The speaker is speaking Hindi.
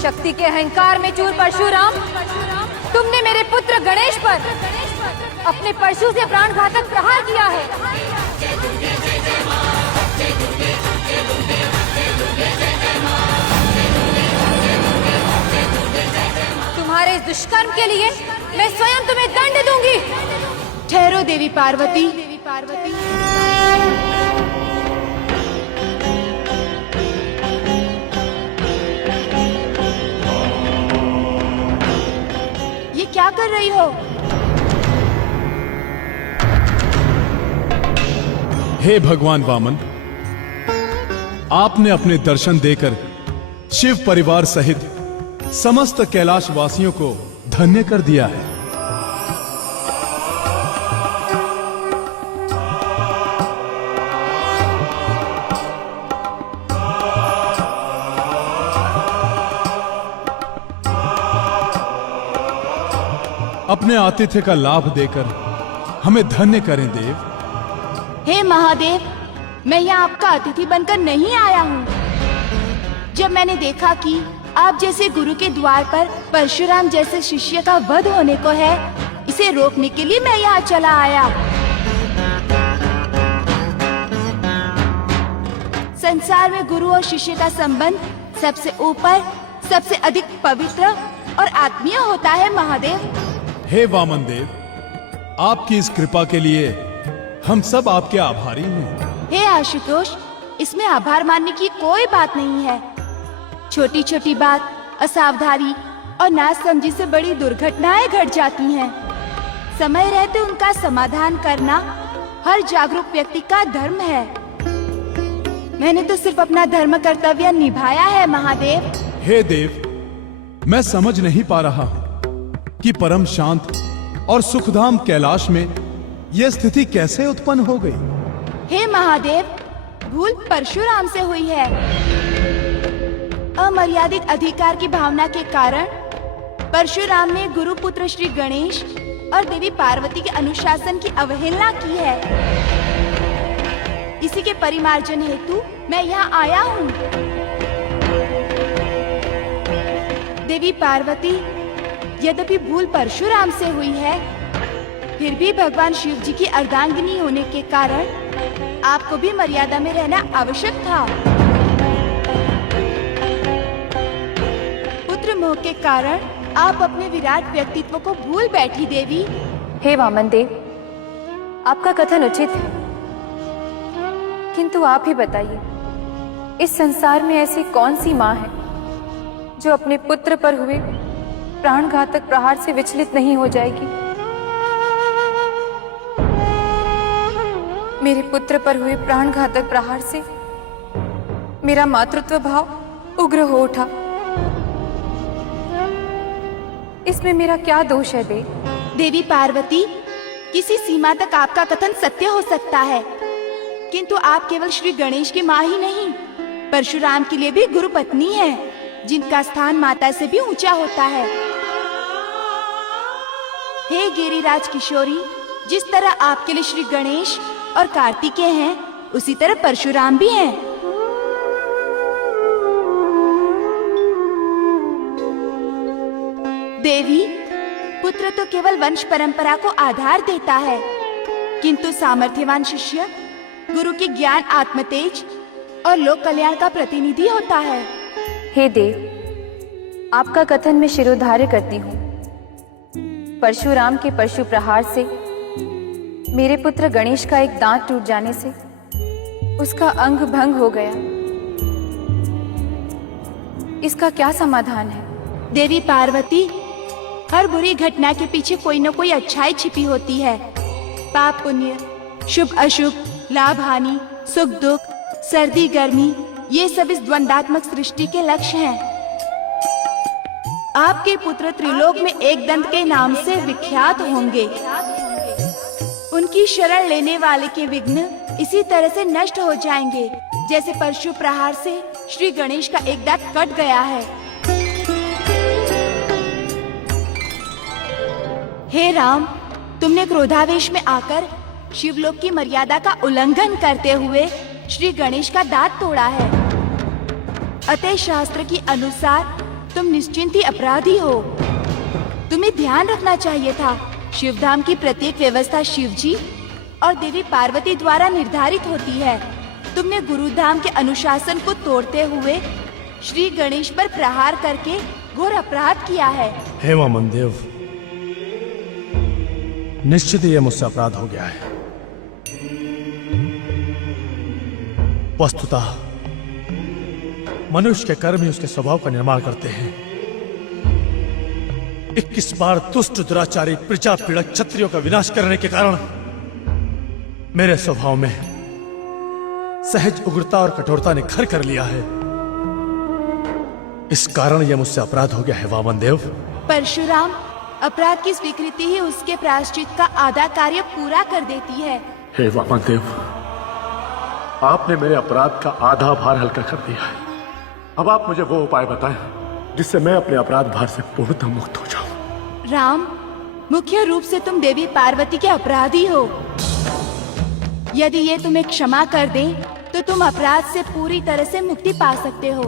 शक्ति के अहंकार में चूर परशुराम, तुमने मेरे पुत्र गणेश पर अपने परशु से प्राणघातक प्रहार किया है। तुम्हारे इस दुष्कर्म के लिए मैं स्वयं तुम्हें दंड दूंगी। ठहरो देवी पार्वती। ये क्या कर रही हो? हे भगवान वामन, आपने अपने दर्शन देकर शिव परिवार सहित समस्त कैलाश वासियों को धन्य कर दिया है। अपने आतिथ्य का लाभ देकर हमें धन्य करें देव। हे महादेव, मैं यहाँ आपका अतिथि बनकर नहीं आया हूँ। जब मैंने देखा कि आप जैसे गुरु के द्वार पर परशुराम जैसे शिष्य का वध होने को है, इसे रोकने के लिए मैं यहाँ चला आया। संसार में गुरु और शिष्य का संबंध सबसे ऊपर, सबसे अधिक पवित्र और आत्मीय होता है महादेव। हे वामन देव, आपकी इस कृपा के लिए हम सब आपके आभारी हैं। हे आशुतोष, इसमें आभार मानने की कोई बात नहीं है। छोटी छोटी बात, असावधानी और नासमझी से बड़ी दुर्घटनाएं घट जाती हैं। समय रहते उनका समाधान करना हर जागरूक व्यक्ति का धर्म है। मैंने तो सिर्फ अपना धर्म कर्तव्य निभाया है महादेव। हे देव, मैं समझ नहीं पा रहा हूं कि परम शांत और सुखधाम कैलाश में यह स्थिति कैसे उत्पन्न हो गई। हे महादेव, भूल परशुराम से हुई है। अमर्यादित अधिकार की भावना के कारण परशुराम ने गुरु पुत्र श्री गणेश और देवी पार्वती के अनुशासन की अवहेलना की है। इसी के परिमार्जन हेतु मैं यहाँ आया हूँ। देवी पार्वती, यद्यपि भूल परशुराम से हुई है, फिर भी भगवान शिव जी की अर्धांगिनी होने के कारण आपको भी मर्यादा में रहना आवश्यक था। पुत्र मोह के कारण आप अपने विराट व्यक्तित्व को भूल बैठी देवी। हे वामन देव, आपका कथन उचित है, किंतु आप ही बताइए, इस संसार में ऐसी कौन सी माँ है जो अपने पुत्र पर हुए प्राणघातक प्रहार से विचलित नहीं हो जाएगी। मेरे पुत्र पर हुए प्राणघातक प्रहार से मेरा मातृत्व भाव उग्र हो उठा। इसमें मेरा क्या दोष है देवी पार्वती, किसी सीमा तक आपका कथन सत्य हो सकता है, किंतु आप केवल श्री गणेश की माँ ही नहीं, परशुराम के लिए भी गुरु पत्नी है, जिनका स्थान माता से भी ऊंचा होता है। हे गिरिराज किशोरी, जिस तरह आपके लिए श्री गणेश और कार्तिकेय हैं, उसी तरह परशुराम भी हैं। देवी, पुत्र तो केवल वंश परंपरा को आधार देता है, किंतु सामर्थ्यवान शिष्य गुरु के ज्ञान, आत्मतेज और लोक कल्याण का प्रतिनिधि होता है। हे देव, आपका कथन मैं शिरोधार्य करती हूँ। परशुराम के परशु प्रहार से मेरे पुत्र गणेश का एक दांत टूट जाने से उसका अंग भंग हो गया। इसका क्या समाधान है? देवी पार्वती, हर बुरी घटना के पीछे कोई न कोई अच्छाई छिपी होती है। पाप पुण्य, शुभ अशुभ, लाभ हानि, सुख दुख, सर्दी गर्मी, ये सब इस द्वंदात्मक सृष्टि के लक्ष्य हैं। आपके पुत्र त्रिलोक में एक दंत के नाम से विख्यात होंगे। उनकी शरण लेने वाले के विघ्न इसी तरह से नष्ट हो जाएंगे, जैसे परशु प्रहार से श्री गणेश का एक दांत कट गया है। हे राम, तुमने क्रोधावेश में आकर शिवलोक की मर्यादा का उल्लंघन करते हुए श्री गणेश का दांत तोड़ा है। अतः शास्त्र के अनुसार तुम निश्चिंत ही अपराधी हो। तुम्हें ध्यान रखना चाहिए था। शिवधाम की प्रत्येक व्यवस्था शिवजी और देवी पार्वती द्वारा निर्धारित होती है। तुमने गुरुधाम के अनुशासन को तोड़ते हुए श्री गणेश पर प्रहार करके घोर अपराध किया है। हे वामन देव, निश्चित ही यह मुझसे अपराध हो गया है। वस्तुतः मनुष्य के कर्म ही उसके स्वभाव का निर्माण करते हैं। 21 बार दुष्ट दुराचारी प्रजा पीड़क क्षत्रियों का विनाश करने के कारण मेरे स्वभाव में सहज उग्रता और कठोरता ने घर कर लिया है। इस कारण यह मुझसे अपराध हो गया है वामन देव। परशुराम, अपराध की स्वीकृति ही उसके प्रायश्चित का आधा कार्य पूरा कर देती है। हे वामन देव, आपने मेरे अपराध का आधा भार हल्का कर दिया है। अब आप मुझे वो उपाय बताएं जिससे मैं अपने अपराध भार से पूर्णतः मुक्त हो जाऊं। राम, मुख्य रूप से तुम देवी पार्वती के अपराधी हो। यदि ये तुम्हें क्षमा कर दें, तो तुम अपराध से पूरी तरह से मुक्ति पा सकते हो।